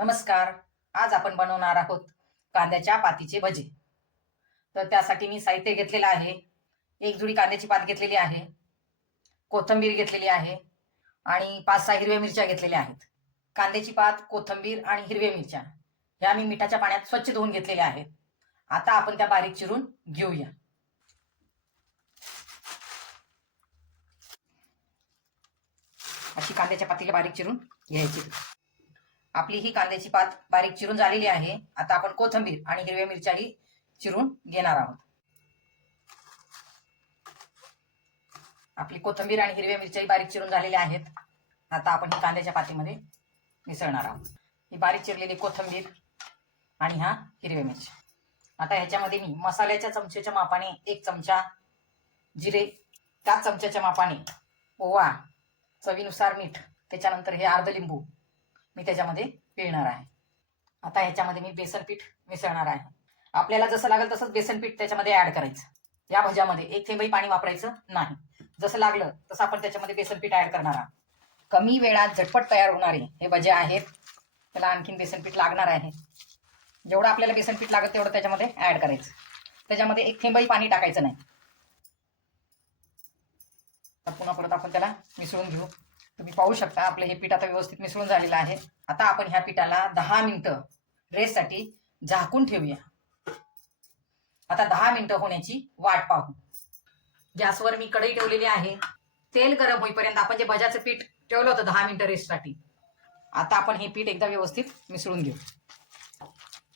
नमस्कार. आज आपण बनवणार आहोत कांद्याच्या पातीचे भजे. तर त्यासाठी मी साहित्य घेतलेलं आहे. एक जुडी कांद्याची पात घेतलेली आहे, कोथिंबीर घेतलेली आहे आणि 5-6 हिरव्या मिरच्या घेतलेल्या आहेत. कांद्याची पात, कोथिंबीर आणि हिरव्या मिरच्या ह्या मी मिठाच्या पाण्यात स्वच्छ धुवून घेतलेल्या आहेत. आता आपण त्या बारीक चिरून घेऊया. अशी कांद्याच्या पातीला बारीक चिरून घ्यायची. आपली ही कांद्याची पात बारीक चिरून झालेली आहे. आता आपण कोथिंबीर आणि हिरव्या मिरच्याही चिरून घेणार आहोत. आपली कोथिंबीर आणि हिरव्या मिरच्याही बारीक चिरून झालेल्या आहेत. आता आपण ही कांद्याच्या पातीमध्ये मिसळणार आहोत. ही बारीक चिरलेली कोथिंबीर आणि ह्या हिरव्या मिरच्या. आता ह्याच्यामध्ये मी मसाल्याच्या चमच्याच्या मापाने 1 चमचा जिरे, त्याच चमच्याच्या मापाने ओवा, चवीनुसार मीठ, त्याच्यानंतर हे अर्ध लिंबू मी त्याच्यामध्ये पिळणार आहे. आता ह्याच्यामध्ये मी बेसन पीठ मिसळणार आहे. आपल्याला जसं लागेल तसंच बेसन पीठ त्याच्यामध्ये ऍड करायचं. या भज्यामध्ये 1 थेंबही पाणी वापरायचं नाही. जसं लागलं तसं आपण त्याच्यामध्ये बेसन पीठ ऍड करणार आहोत. कमी वेळात झटपट तयार होणारे हे भजे आहेत. त्याला आणखीन बेसन पीठ लागणार आहे. जेवढं आपल्याला बेसन पीठ लागत तेवढं त्याच्यामध्ये ऍड करायचं. त्याच्यामध्ये 1 थेंबही पाणी टाकायचं नाही. पुन्हा परत आपण त्याला मिसळून घेऊ. तुम्ही पाहू शकता आपलं हे पीठ आता व्यवस्थित मिसळून झालेलं आहे. आता आपण ह्या पिठाला 10 मिनिटं रेस्टसाठी झाकून ठेवूया. आता 10 मिनिटं होण्याची वाट पाहू. गॅसवर मी कढई ठेवलेली आहे. तेल गरम होईपर्यंत आपण जे भज्याचं पीठ ठेवलं होतं 10 मिनिटं रेस्टसाठी, आता आपण हे पीठ एकदा व्यवस्थित मिसळून घेऊ.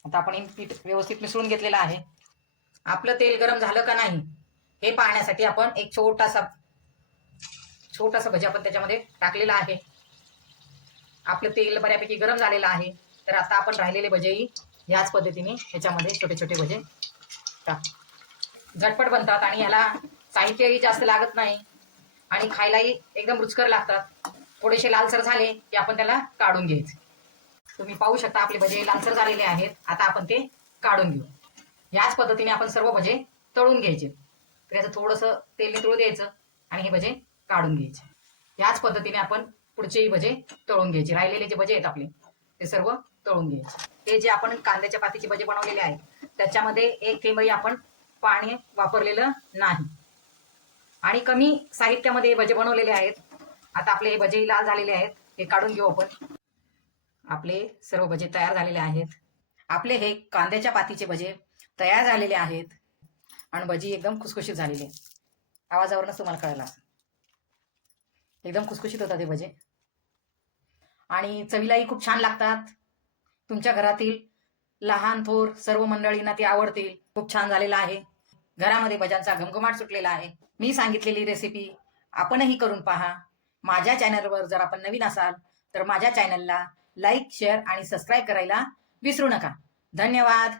आता आपण हे पीठ व्यवस्थित मिसळून घेतलेलं आहे. आपलं तेल गरम झालं का नाही हे पाहण्यासाठी आपण एक छोटासा भजी आपण त्याच्यामध्ये टाकलेला आहे. आपलं तेल बऱ्यापैकी गरम झालेलं आहे. तर आता आपण राहिलेले भजेही याच पद्धतीने ह्याच्यामध्ये छोटे छोटे भजे टाक. झटपट बनतात आणि ह्याला साहित्यही जास्त लागत नाही आणि खायलाही एकदम रुचकर लागतात. थोडेसे लालसर झाले की आपण त्याला काढून घ्यायचे. तुम्ही पाहू शकता आपले भजे लालसर झालेले आहेत. आता आपण ते काढून घेऊ. याच पद्धतीने आपण सर्व भजे तळून घ्यायचे. तर याचं थोडंसं तेल नितळू द्यायचं आणि हे भजे काढून घ्यायचे. याच पद्धतीने आपण पुढचेही भजे तळून घ्यायचे. राहिलेले जे भजे आहेत आपले ते सर्व तळून घ्यायचे. हे जे आपण कांद्याच्या पातीचे भजे बनवलेले आहेत त्याच्यामध्ये 1 थेंबही आपण पाणी वापरलेलं नाही आणि कमी साहित्यामध्ये हे भजे बनवलेले आहेत. आता आपले हे भजेही लाल झालेले आहेत. हे काढून घेऊ आपण. आपले सर्व भजे तयार झालेले आहेत. आपले हे कांद्याच्या पातीचे भजे तयार झालेले आहेत आणि भजी एकदम खुसखुशीत झालेले. आवाजावरूनच तुम्हाला कळलं. एकदम खुसखुशीत होतात हे भजे आणि चवीलाही खूप छान लागतात. तुमच्या घरातील लहान थोर सर्व मंडळींना ते आवडतील. खूप छान झालेला आहे. घरामध्ये भज्यांचा घमघमाट सुटलेला आहे. मी सांगितलेली रेसिपी आपणही करून पहा. माझ्या चॅनलवर जर आपण नवीन असाल तर माझ्या चॅनलला लाईक, शेअर आणि सबस्क्राईब करायला विसरू नका. धन्यवाद.